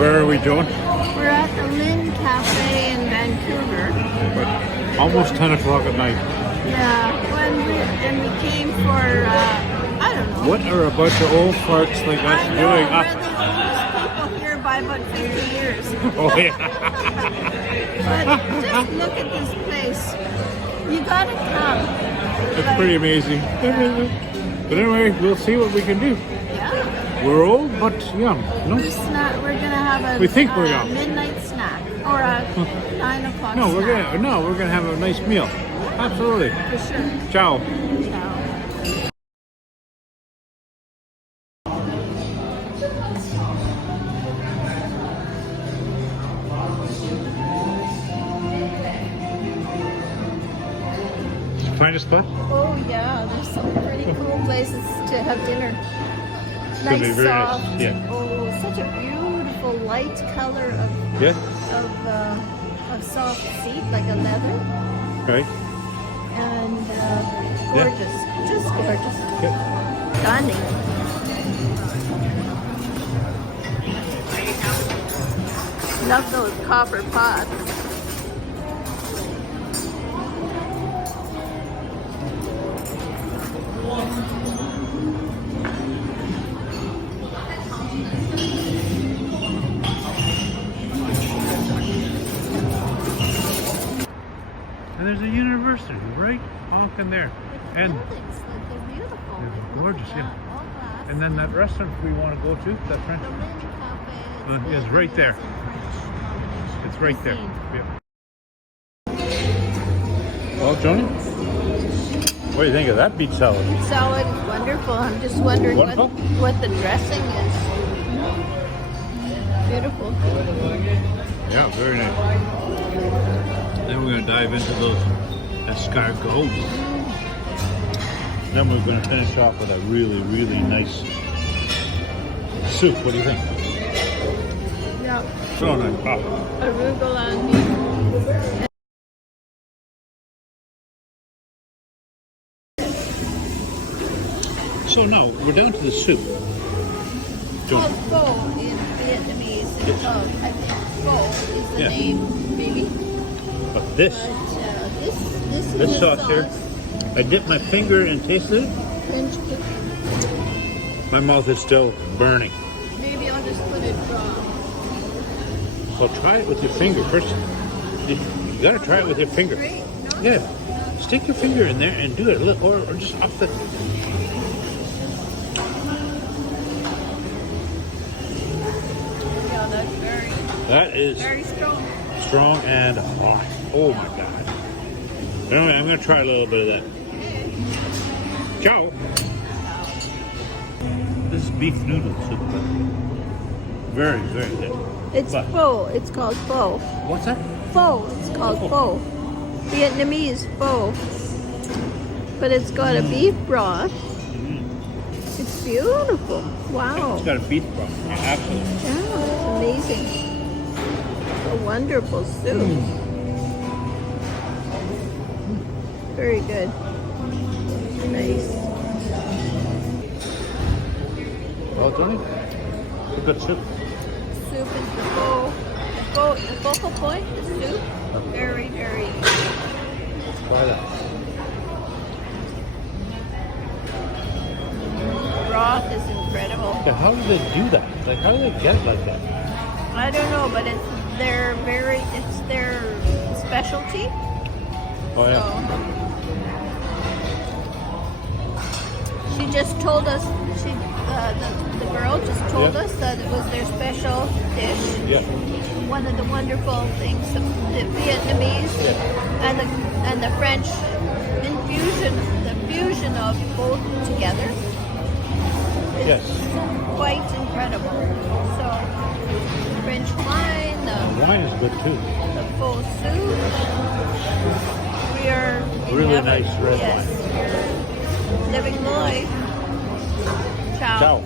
Where are we, Joan? We're at the Linh Cafe in Vancouver. But almost 10 o'clock at night. Yeah, and we came for, I don't know. What are a bunch of old farts like us I know, doing? we're the oldest people here by about 50 years. Oh, yeah. But just look at this place. You gotta come. It's pretty amazing. But anyway, we'll see what we can do. Yeah. We're old, but young. No? We're gonna have a We think we're young. midnight snack or a 9 o'clock No, snack. we're gonna have a nice meal. Absolutely. For sure. Ciao. Ciao. Find a spot? Oh yeah, there's some pretty cool places to have dinner. gonna be Nice very soft. nice, yeah. Oh, such a beautiful light color Yeah. of soft seat, like a leather, Right. and gorgeous, just gorgeous, Yeah. stunning. Love those copper pots. And there's a university right honking there. And Buildings, like they're beautiful. they're Look gorgeous, at yeah. that, all glass. And then that restaurant we want to go to, that French The one. Linh Cafe Is right there. Vietnamese and French It's right there. combination. Yeah. Well, Joni, what do you think of that beet salad? Salad, wonderful. I'm just wondering Wonderful? what the dressing is. Beautiful. Yeah, very nice. Then we're going to dive into those escargots. Then we're going to finish off with a really, really nice soup. What do you think? Yeah. So nice. Oh. Arugula and beef. So now we're down to the soup. Called Joan. pho in Vietnamese. It's called, I think, pho is the Yeah. name, maybe. But this But this is the sauce here, I dipped my finger and tasted it. French cooking. My mouth is still burning. Maybe I'll just put it raw. So try it with your finger first. You gotta try it with your finger. Great. No? Yeah. Stick your finger in there and do it a little, or just off the. Yeah, that's That is very strong. strong and hot. Oh my god. Anyway, I'm gonna try a little bit of that. Ciao. This is beef noodle soup. Very, very good. It's But- pho. It's called pho. What's that? Pho. It's called pho. Vietnamese pho. But it's got a beef broth. It's beautiful. Wow. It's got a beef broth. Yeah, absolutely. Yeah, it's amazing. A wonderful soup. Very good. Nice. Well done. It's a good soup. Soup is the pho. The focal point, the soup. Very, very. Try that. Broth is incredible. Okay, how do they do that? Like, how do they get it like that? I don't know, but it's their specialty. Oh yeah. So she just told us. The girl just told Yeah. us that it was their special dish. Yeah. One of the wonderful things, the Vietnamese and the French infusion, the fusion of both together. Yes. Quite incredible. So French wine, The wine is good too. the full soup. We are in Really heaven. nice red Yes, wine. we're living life. Ciao. Ciao.